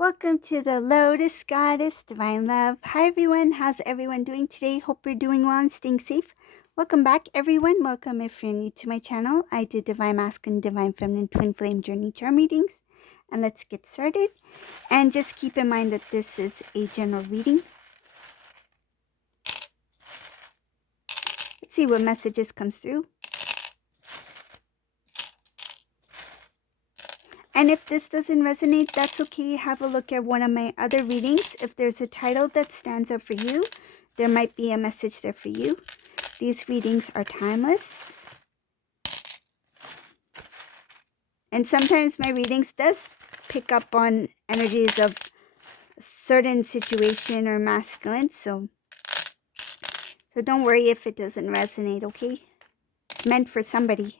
Welcome to the Lotus Goddess Divine Love. Hi everyone, how's everyone doing today? Hope you're doing well and staying safe. Welcome back everyone. Welcome if you're new to my channel. I do Divine Masculine, Divine Feminine, Twin Flame Journey Charm readings. And let's get started. And just keep in mind that this is a general reading. Let's see what messages comes through. And if this doesn't resonate, that's okay. Have a look at one of my other readings. If there's a title that stands out for you, there might be a message there for you. These readings are timeless. And sometimes my readings does pick up on energies of a certain situation or masculine. So don't worry if it doesn't resonate, okay? It's meant for somebody.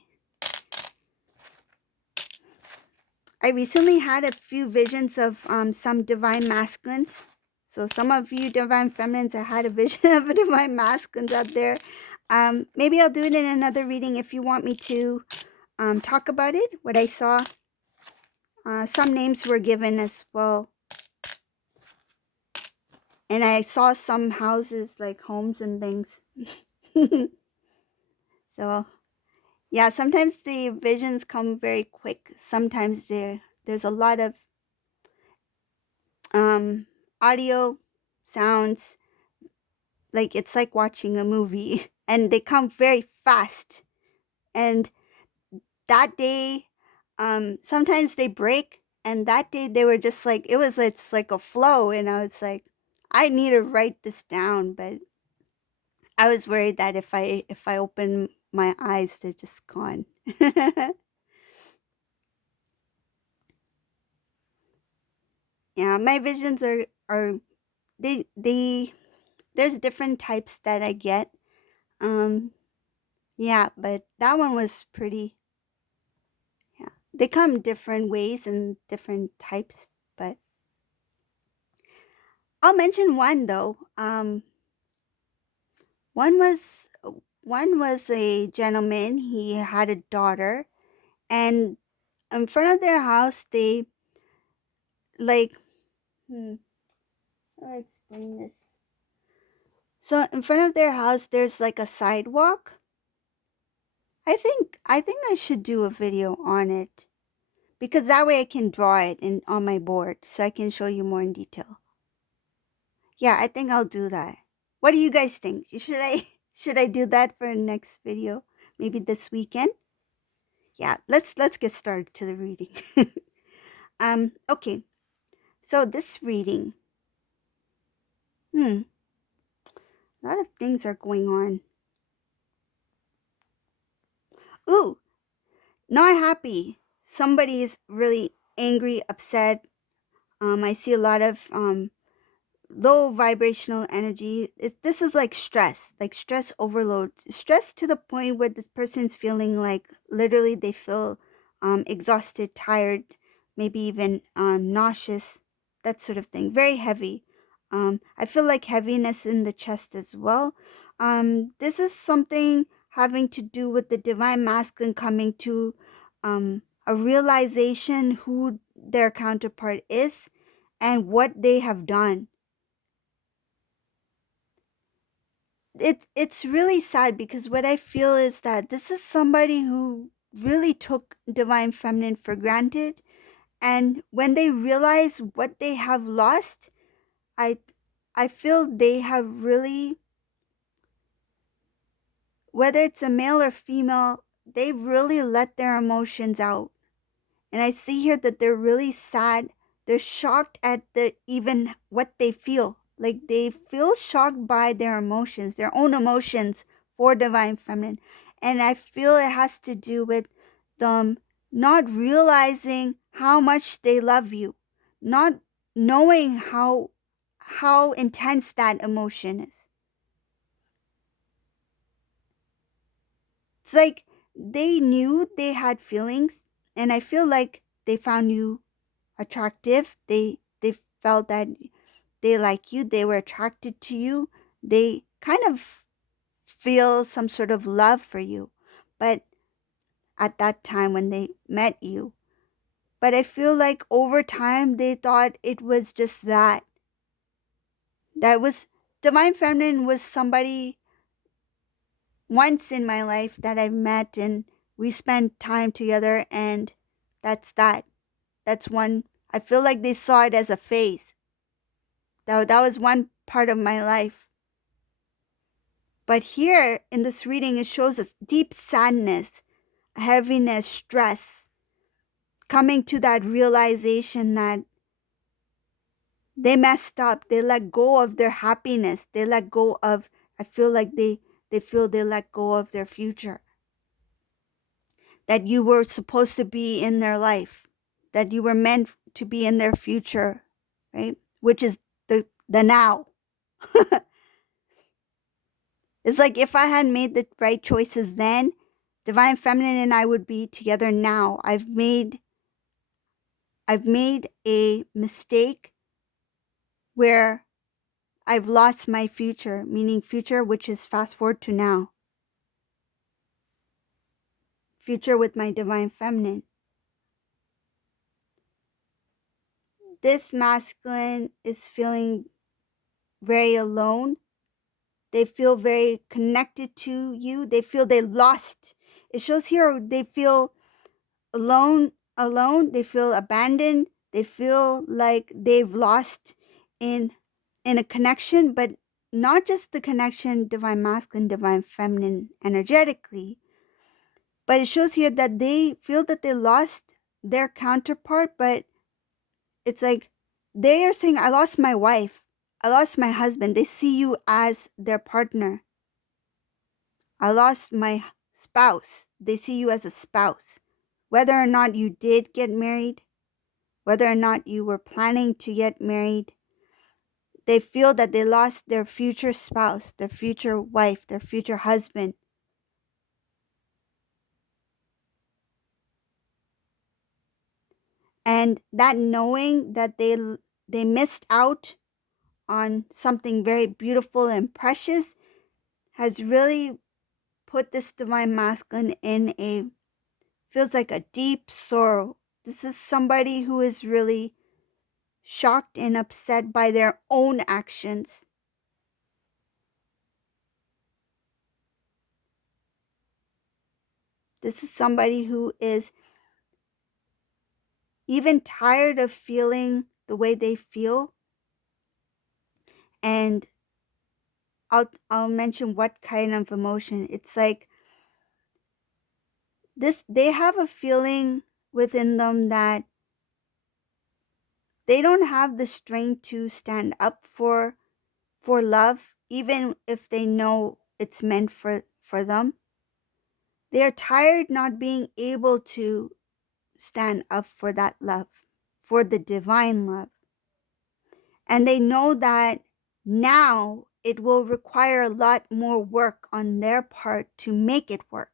I recently had a few visions of some divine masculines. So some of you divine feminines, I had a vision of a divine masculines out there. Maybe I'll do it in another reading if you want me to talk about it, what I saw. Some names were given as well. And I saw some houses, like homes and things. So, yeah, sometimes the visions come very quick. Sometimes there's a lot of audio, sounds, like it's like watching a movie. And they come very fast. And that day, sometimes they break. And that day they were just like, it's like a flow. And I was like, I need to write this down. But I was worried that if I open my eyes, they're just gone. Yeah, my visions are they there's different types that I get. Yeah, but that one was pretty. Yeah, they come different ways and different types, but I'll mention one though. One was one was a gentleman. He had a daughter, and in front of their house, they like. How do I explain this? So in front of their house, there's like a sidewalk. I think I should do a video on it because that way I can draw it on my board so I can show you more in detail. Yeah, I think I'll do that. What do you guys think? Should I do that for next video? Maybe this weekend? Yeah, let's get started to the reading. Okay. So this reading. A lot of things are going on. Ooh, not happy. Somebody is really angry, upset. I see a lot of low vibrational energy. This is like stress overload, stress to the point where this person's feeling like literally they feel exhausted, tired, maybe even nauseous, that sort of thing. Very heavy. I feel like heaviness in the chest as well. This is something having to do with the divine masculine coming to a realization who their counterpart is and what they have done. It's really sad because what I feel is that this is somebody who really took divine feminine for granted, and when they realize what they have lost, I I feel they have really, whether it's a male or female, they've really let their emotions out. And I see here that they're really sad. They're shocked at the even what they feel. Like they feel shocked by their emotions, their own emotions for divine feminine. And I feel it has to do with them not realizing how much they love you, not knowing how intense that emotion is. It's like they knew they had feelings, and I feel like they found you attractive. They felt that they like you, they were attracted to you, they kind of feel some sort of love for you. But at that time when they met you, But I feel like over time they thought it was just that. That was Divine Feminine was somebody once in my life that I've met and we spent time together, and that's that. That's one. I feel like they saw it as a phase. That was one part of my life. But here in this reading, it shows us deep sadness, heaviness, stress, coming to that realization that they messed up. They let go of their happiness. They let go of, I feel like they feel they let go of their future. That you were supposed to be in their life. That you were meant to be in their future, right? Which is the now. It's like if I had made the right choices then, Divine Feminine and I would be together now. I've made a mistake where I've lost my future, meaning future, which is fast forward to now. Future with my Divine Feminine. This masculine is feeling very alone. They feel very connected to you. They feel they lost. It shows here they feel alone. They feel abandoned. They feel like they've lost in a connection, but not just the connection, divine masculine, divine feminine, energetically, but it shows here that they feel that they lost their counterpart, but it's like they are saying, I lost my wife, I lost my husband. They see you as their partner. I lost my spouse. They see you as a spouse. Whether or not you did get married, whether or not you were planning to get married, they feel that they lost their future spouse, their future wife, their future husband. And that knowing that they missed out on something very beautiful and precious has really put this divine masculine in a, feels like a deep sorrow. This is somebody who is really shocked and upset by their own actions. This is somebody who is even tired of feeling the way they feel. And I'll mention what kind of emotion. It's like this, they have a feeling within them that they don't have the strength to stand up for love, even if they know it's meant for them. They are tired not being able to stand up for that love, for the divine love. And they know that now it will require a lot more work on their part to make it work.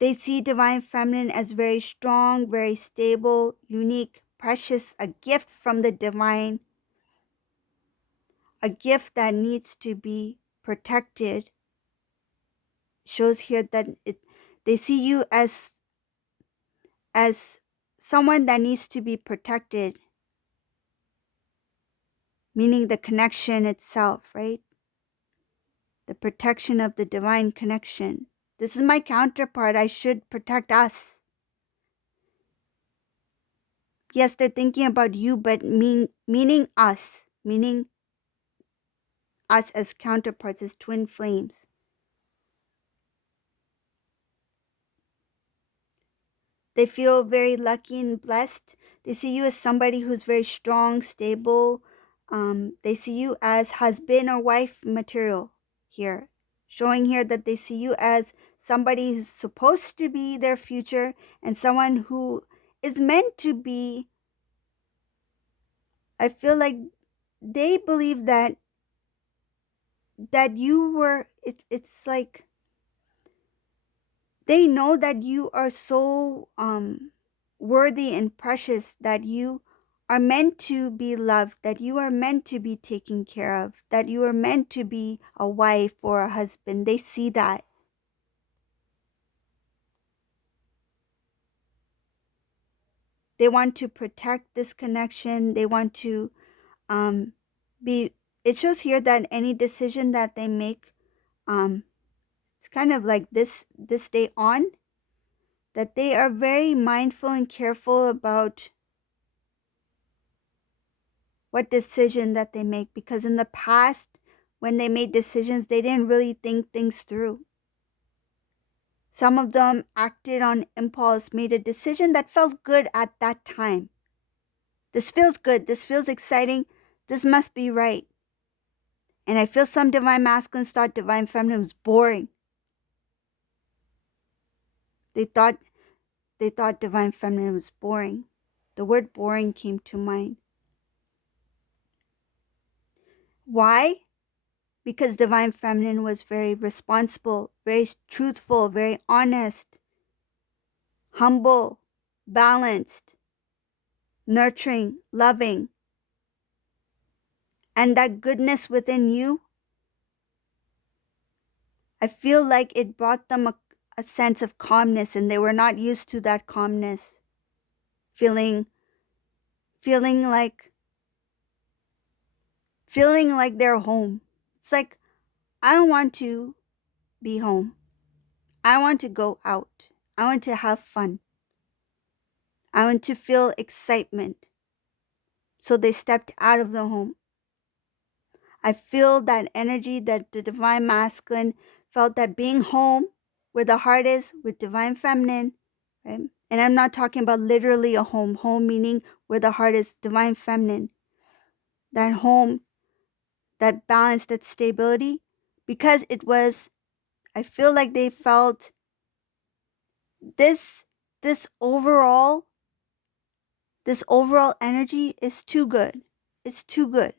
They see divine feminine as very strong, very stable, unique, precious, a gift from the divine, a gift that needs to be protected. Shows here that they see you as someone that needs to be protected, meaning the connection itself, right? The protection of the divine connection. This is my counterpart. I should protect us. Yes, they're thinking about you, but meaning us, meaning us as counterparts, as twin flames. They feel very lucky and blessed. They see you as somebody who's very strong, stable. They see you as husband or wife material here, showing here that they see you as somebody who's supposed to be their future and someone who is meant to be. I feel like they believe that you were, it's like they know that you are so worthy and precious, that you are meant to be loved, that you are meant to be taken care of, that you are meant to be a wife or a husband. They see that. They want to protect this connection. They want to be. It shows here that any decision that they make, it's kind of like this day on, that they are very mindful and careful about what decision that they make, because in the past, when they made decisions, they didn't really think things through. Some of them acted on impulse, made a decision that felt good at that time. This feels good. This feels exciting. This must be right. And I feel some divine masculines thought divine feminine was boring. They thought divine feminine was boring. The word boring came to mind. Why? Because divine feminine was very responsible, very truthful, very honest, humble, balanced, nurturing, loving. And that goodness within you, I feel like it brought them a sense of calmness, and they were not used to that calmness. Feeling like they're home. It's like, I don't want to be home. I want to go out. I want to have fun. I want to feel excitement. So they stepped out of the home. I feel that energy that the divine masculine felt, that being home where the heart is with divine feminine, right? And I'm not talking about literally a home. Home meaning where the heart is divine feminine. That home, that balance, that stability, because it was, I feel like they felt this overall energy is too good. It's too good.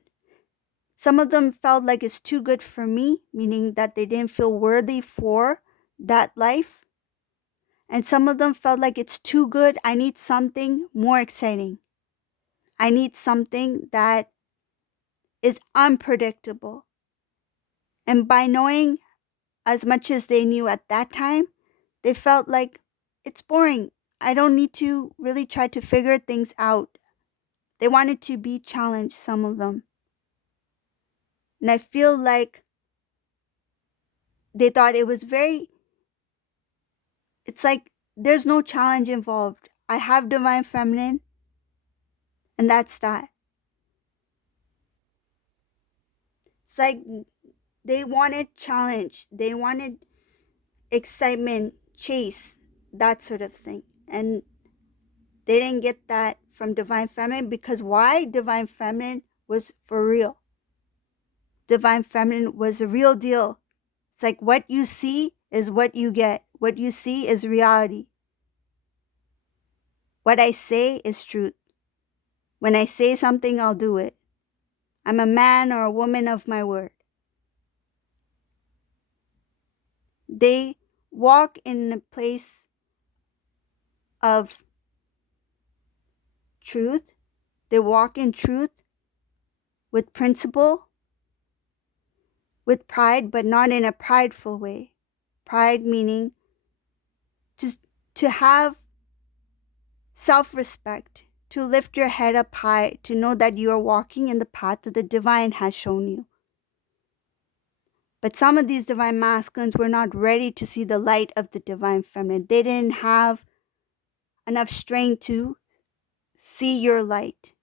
Some of them felt like it's too good for me, meaning that they didn't feel worthy for that life. And some of them felt like it's too good. I need something more exciting. I need something that is unpredictable. And by knowing as much as they knew at that time, they felt like it's boring. I don't need to really try to figure things out. They wanted to be challenged, some of them. And I feel like they thought it was it's like there's no challenge involved. I have divine feminine, and that's that. It's like they wanted challenge. They wanted excitement, chase, that sort of thing. And they didn't get that from divine feminine, because why? Divine feminine was for real. Divine feminine was the real deal. It's like what you see is what you get. What you see is reality. What I say is truth. When I say something, I'll do it. I'm a man or a woman of my word. They walk in a place of truth. They walk in truth with principle, with pride, but not in a prideful way. Pride meaning just to have self-respect, to lift your head up high, to know that you are walking in the path that the divine has shown you. But some of these divine masculines were not ready to see the light of the divine feminine. They didn't have enough strength to see your light,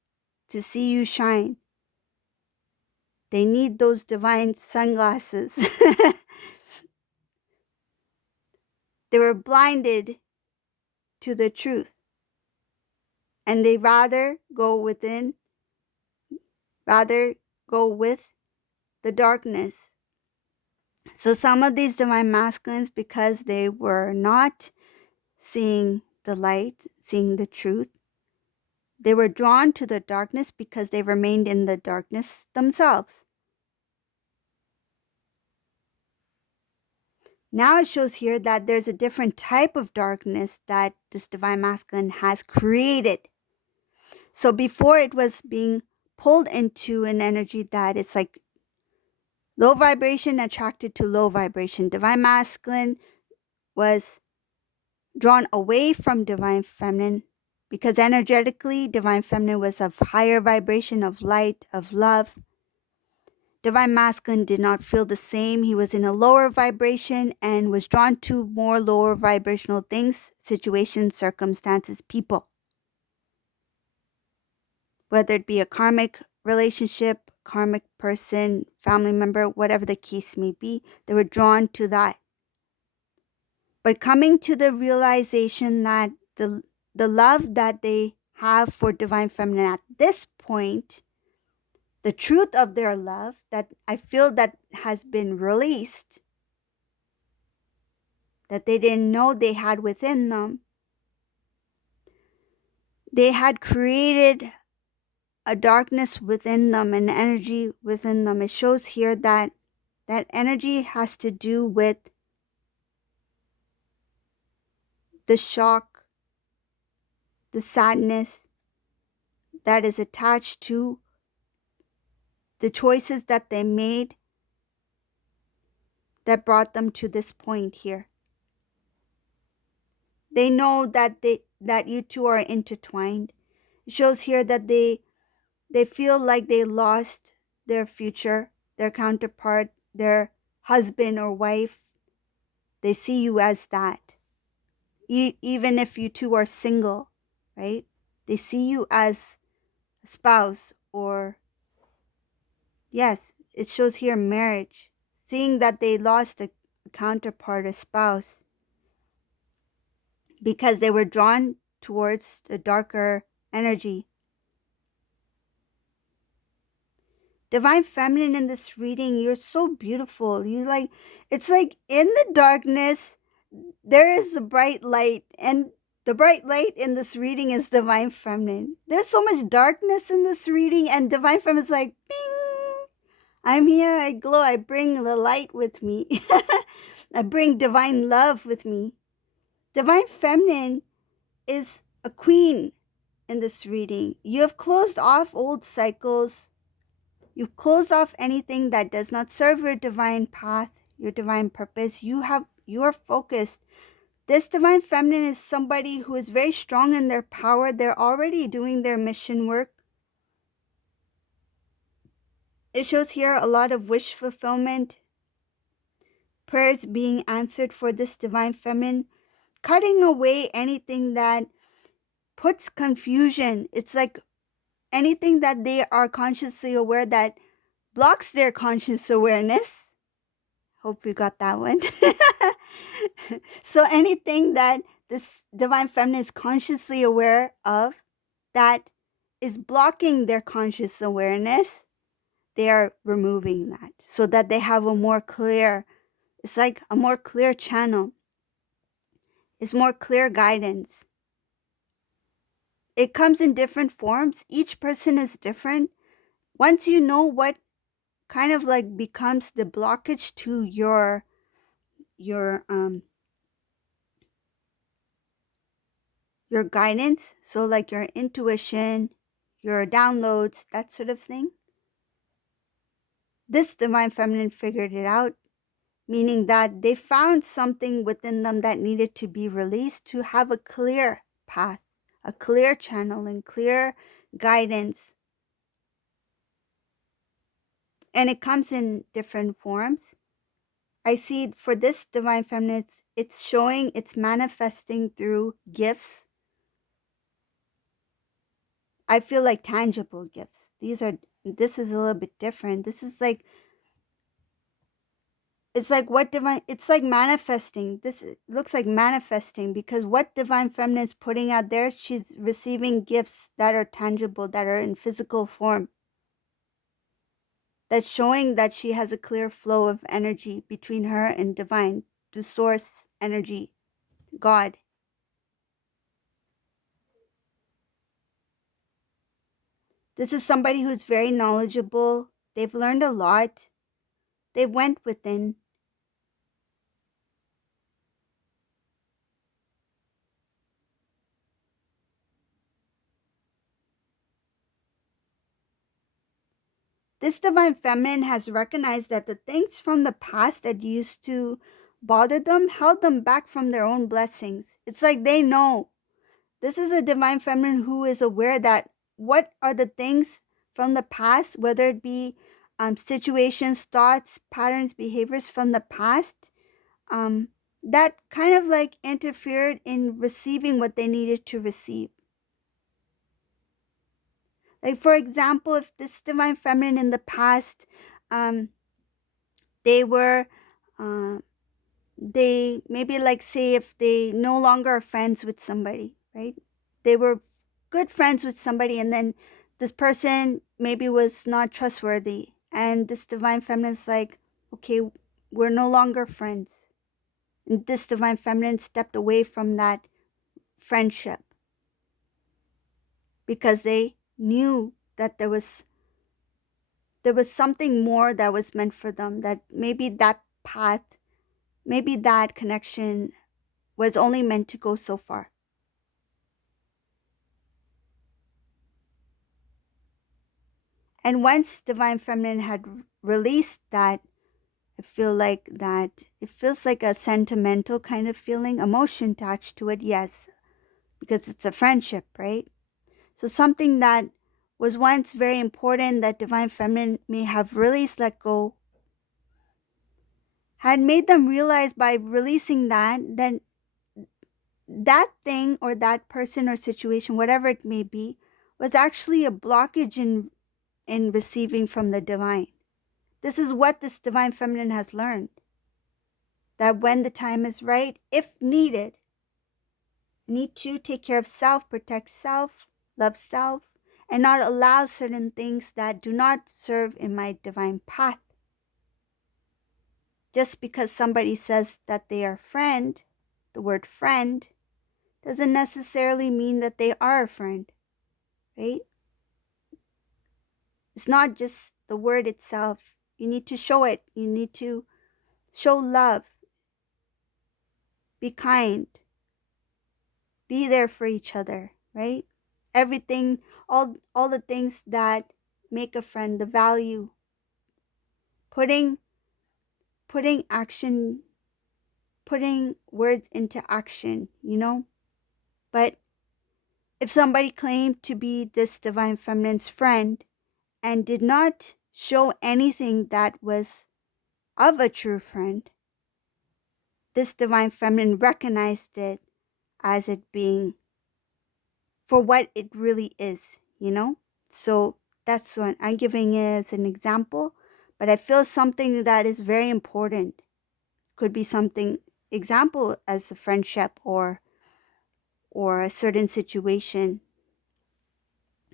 to see you shine. They need those divine sunglasses. They were blinded to the truth. And they rather go with the darkness. So some of these divine masculines, because they were not seeing the light, seeing the truth, they were drawn to the darkness because they remained in the darkness themselves. Now it shows here that there's a different type of darkness that this divine masculine has created. So before, it was being pulled into an energy that it's like low vibration attracted to low vibration. Divine masculine was drawn away from divine feminine because energetically, Divine Feminine was of higher vibration of light, of love. Divine Masculine did not feel the same. He was in a lower vibration and was drawn to more lower vibrational things, situations, circumstances, people. Whether it be a karmic relationship, karmic person, family member, whatever the case may be, they were drawn to that. But coming to the realization that the love that they have for Divine Feminine at this point, the truth of their love that I feel that has been released, that they didn't know they had within them, they had created a darkness within them, an energy within them. It shows here that that energy has to do with the shock, the sadness that is attached to the choices that they made that brought them to this point here. They know that you two are intertwined. It shows here that they feel like they lost their future, their counterpart, their husband or wife. They see you as that. Even if you two are single, right? They see you as a spouse, or yes, it shows here marriage. Seeing that they lost a counterpart, a spouse, because they were drawn towards the darker energy. Divine Feminine, in this reading, you're so beautiful. It's like in the darkness, there is a bright light, and the bright light in this reading is Divine Feminine. There's so much darkness in this reading, and Divine Feminine is like, bing, I'm here, I glow, I bring the light with me. I bring divine love with me. Divine Feminine is a queen in this reading. You have closed off old cycles. You've closed off anything that does not serve your divine path, your divine purpose. You are focused. This Divine Feminine is somebody who is very strong in their power. They're already doing their mission work. It shows here a lot of wish fulfillment, prayers being answered for this Divine Feminine, cutting away anything that puts confusion. It's like anything that they are consciously aware that blocks their conscious awareness. Hope you got that one. So anything that this Divine Feminine is consciously aware of that is blocking their conscious awareness, they are removing that so that they have a more clear, it's like a more clear channel. It's more clear guidance. It comes in different forms. Each person is different. Once you know what kind of like becomes the blockage to your guidance, so like your intuition, your downloads, that sort of thing. This Divine Feminine figured it out, meaning that they found something within them that needed to be released to have a clear path, a clear channel, and clear guidance. And it comes in different forms. I see for this Divine Feminine, it's showing, it's manifesting through gifts. I feel like tangible gifts. This is a little bit different. This is like, it's like what divine, it's like manifesting. This looks like manifesting, because what Divine Feminine is putting out there, she's receiving gifts that are tangible, that are in physical form. That's showing that she has a clear flow of energy between her and divine, the source energy, God. This is somebody who's very knowledgeable. They've learned a lot. They went within. This Divine Feminine has recognized that the things from the past that used to bother them held them back from their own blessings. It's like they know. This is a divine feminine who is aware that what are the things from the past, whether it be situations, thoughts, patterns, behaviors from the past, um, that kind of like interfered in receiving what they needed to receive. Like, for example, if this divine feminine in the past, um, they were, uh, they maybe like say if they no longer are friends with somebody, right? They were good friends with somebody, and then this person maybe was not trustworthy, and this divine feminine is like, okay, we're no longer friends. And this divine feminine stepped away from that friendship because they knew that there was something more that was meant for them, that maybe that path, maybe that connection was only meant to go so far. And once divine feminine had released that, I feel like that it feels like a sentimental kind of feeling, emotion attached to it, yes, because it's a friendship, right? So something that was once very important that divine feminine may have released, let go, had made them realize by releasing that, then that thing or that person or situation, whatever it may be, was actually a blockage in receiving from the divine. This is what this divine feminine has learned. That when the time is right, if needed, I need to take care of self, protect self, love self, and not allow certain things that do not serve in my divine path. Just because somebody says that they are a friend, the word friend, doesn't necessarily mean that they are a friend, right? It's not just the word itself. You need to show it. You need to show love. Be kind. Be there for each other, right? Everything, all the things that make a friend, the value, putting action, putting words into action, you know? But if somebody claimed to be this divine feminine's friend and did not show anything that was of a true friend, this divine feminine recognized it as it being for what it really is, you know? So that's what I'm giving it as an example, but I feel something that is very important. Could be something example as a friendship or a certain situation.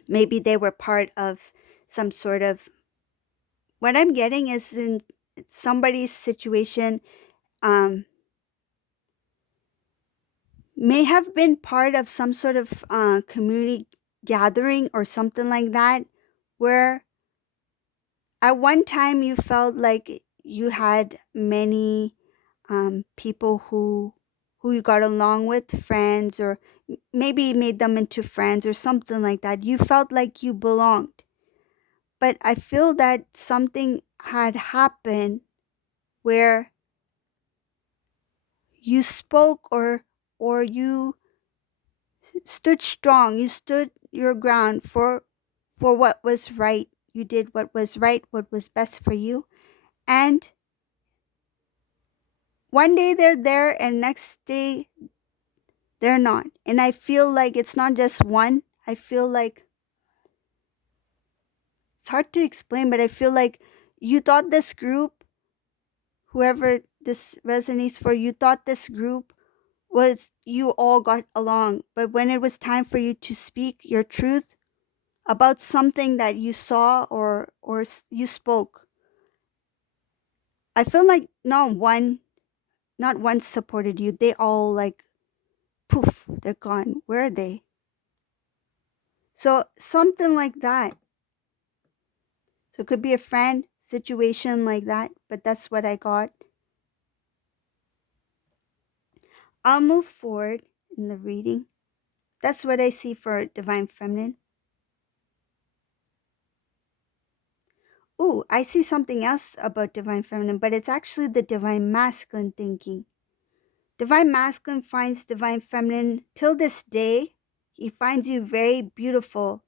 Maybe they were part of some sort of what I'm getting is in somebody's situation may have been part of some sort of community gathering or something like that, where at one time you felt like you had many people who you got along with, friends, or maybe made them into friends or something like that. You felt like you belonged. But I feel that something had happened where you spoke or you stood strong, you stood your ground for what was right. You did what was right, what was best for you. And one day they're there and next day they're not. And I feel like it's not just one. I feel like it's hard to explain, but I feel like you thought this group, whoever this resonates for, you thought this group was you all got along. But when it was time for you to speak your truth about something that you saw or you spoke, I feel like not one supported you. They all like poof, they're gone. Where are they? So something like that. So it could be a friend situation like that, but that's what I got. I'll move forward in the reading. That's what I see for divine feminine. Ooh, I see something else about divine feminine, but it's actually the divine masculine thinking. Divine masculine finds divine feminine till this day He finds you very beautiful,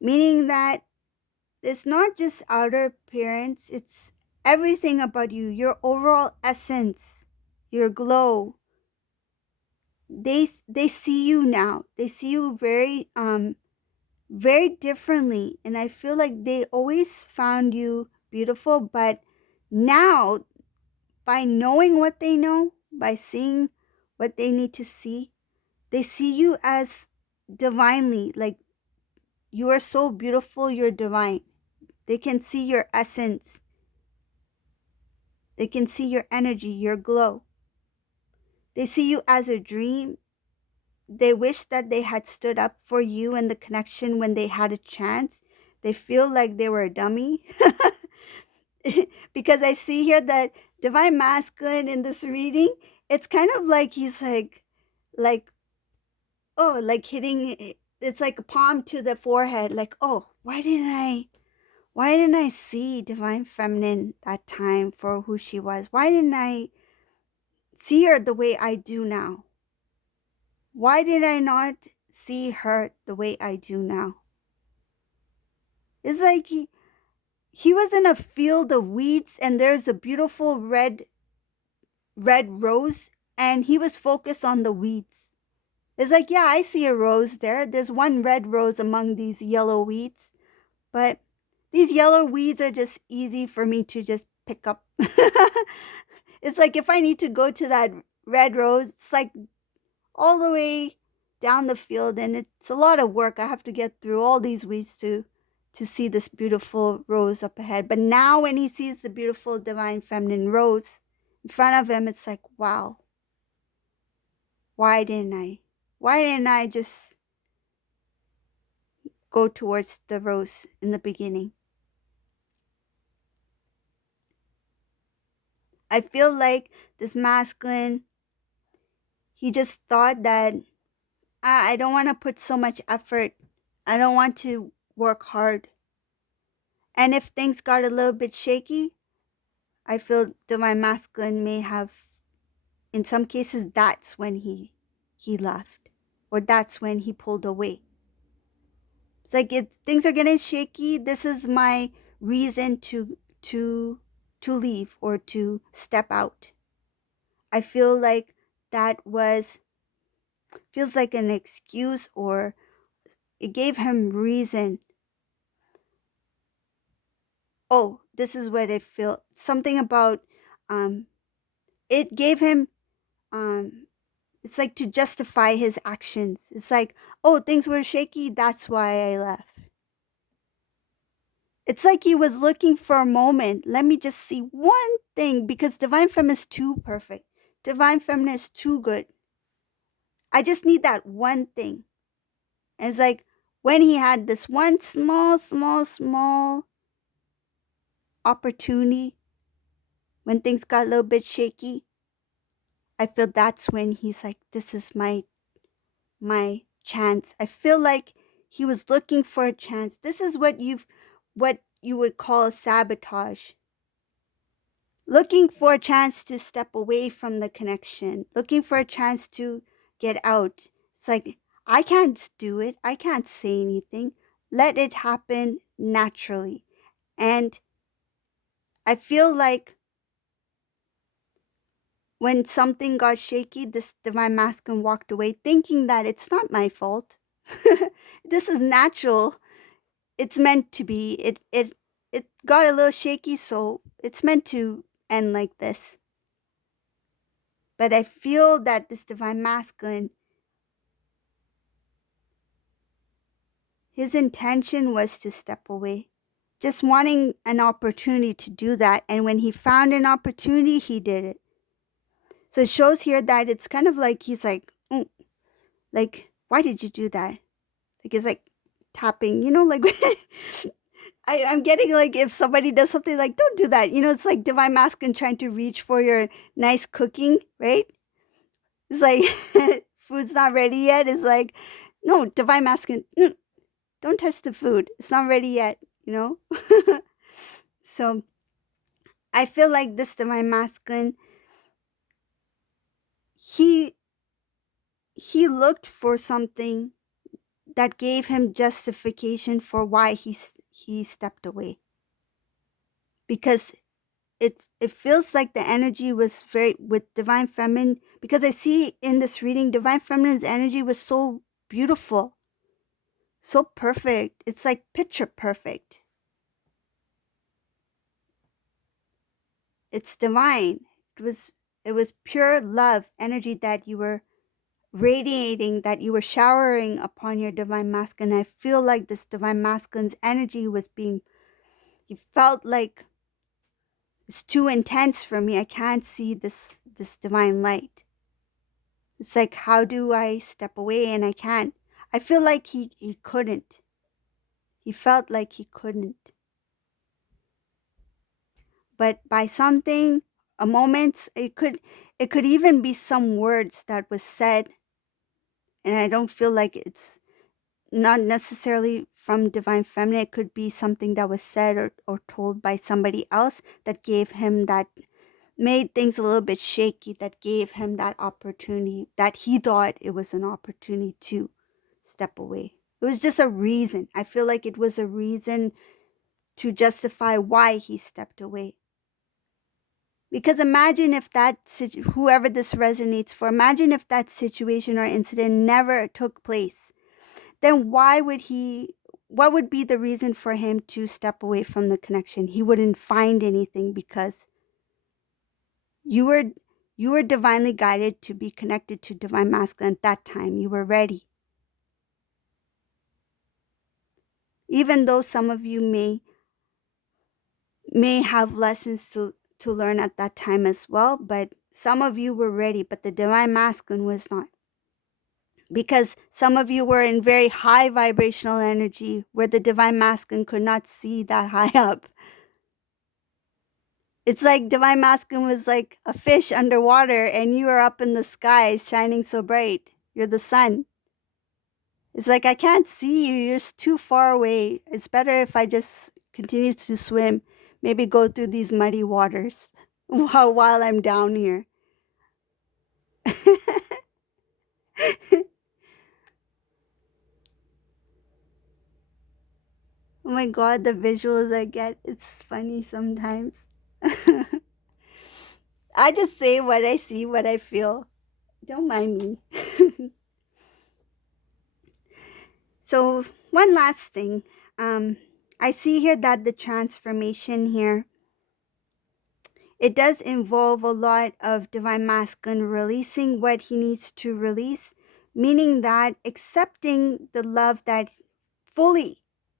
meaning that it's not just outer appearance, it's everything about you, your overall essence, your glow. They see you now. They see you very differently, and I feel like they always found you beautiful, but now, by knowing what they know, by seeing what they need to see, they see you as divinely, like you are so beautiful, you're divine. They can see your essence. They can see your energy, your glow. They see you as a dream. They wish that they had stood up for you and the connection when they had a chance. They feel like they were a dummy. Because I see here that divine masculine in this reading, it's kind of like he's like, oh, like hitting, it's like a palm to the forehead, like, oh, why didn't I see divine feminine that time for who she was? Why didn't I see her the way I do now? Why did I not see her the way I do now? It's like he was in a field of weeds and there's a beautiful red rose and he was focused on the weeds. It's like, yeah, I see a rose there. There's one red rose among these yellow weeds, but these yellow weeds are just easy for me to just pick up. It's like if I need to go to that red rose, it's like all the way down the field and it's a lot of work. I have to get through all these weeds to see this beautiful rose up ahead. But now when he sees the beautiful divine feminine rose in front of him, it's like, wow, why didn't I? Why didn't I just go towards the rose in the beginning? I feel like this masculine, he just thought that I don't want to put so much effort. I don't want to work hard. And if things got a little bit shaky, I feel divine masculine may have, in some cases, that's when he left, or that's when he pulled away. It's like if things are getting shaky, this is my reason to leave or to step out. I feel like that feels like an excuse, or it gave him reason. Oh, this is what it felt. Something about it gave him it's like to justify his actions. It's like, oh, things were shaky, that's why I left. It's like he was looking for a moment. Let me just see one thing, because divine feminine is too perfect. Divine feminine is too good. I just need that one thing. And it's like when he had this one small opportunity, when things got a little bit shaky, I feel that's when he's like, this is my chance. I feel like he was looking for a chance. This is what you would call sabotage. Looking for a chance to step away from the connection, looking for a chance to get out. It's like, I can't do it. I can't say anything. Let it happen naturally. And I feel like when something got shaky, this divine masculine walked away thinking that it's not my fault. This is natural. It's meant to be. It got a little shaky, so it's meant to end like this. But I feel that this divine masculine, his intention was to step away, just wanting an opportunity to do that. And when he found an opportunity, he did it. So it shows here that it's kind of like he's like, oh, like, why did you do that? Like, it's like tapping, like I'm getting like if somebody does something like, don't do that. It's like divine masculine trying to reach for your nice cooking, right? It's like food's not ready yet. It's like, no, divine masculine, don't touch the food. It's not ready yet, So I feel like this divine masculine, he he looked for something that gave him justification for why he stepped away, because it feels like the energy was very with divine feminine, because I see in this reading divine feminine's energy was so beautiful, so perfect. It's like picture perfect. It's divine. It was pure love energy that you were radiating, that you were showering upon your divine masculine. I feel like this divine masculine's energy was being, he felt like it's too intense for me. I can't see this divine light. It's like, how do I step away? And I can't. I feel like he couldn't. He felt like he couldn't. But by something, a moment, it could even be some words that was said, and I don't feel like it's not necessarily from divine feminine. It could be something that was said or told by somebody else that gave him that, made things a little bit shaky, that gave him that opportunity, that he thought it was an opportunity to step away. It was just a reason. I feel like it was a reason to justify why he stepped away. Because imagine if whoever this resonates for, imagine if that situation or incident never took place. Then what would be the reason for him to step away from the connection? He wouldn't find anything, because you were divinely guided to be connected to divine masculine at that time. You were ready. Even though some of you may have lessons to learn at that time as well, but some of you were ready, but the divine masculine was not. Because some of you were in very high vibrational energy where the divine masculine could not see that high up. It's like divine masculine was like a fish underwater and you are up in the skies shining so bright. You're the sun. It's like, I can't see you. You're too far away. It's better if I just continue to swim, maybe go through these muddy waters while I'm down here. Oh my God, the visuals I get, it's funny sometimes. I just say what I see, what I feel. Don't mind me. So, one last thing. I see here that the transformation here, it does involve a lot of divine masculine releasing what he needs to release, meaning that accepting the love that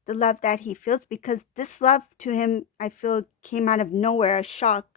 the love that he feels, because this love to him, I feel, came out of nowhere, a shock.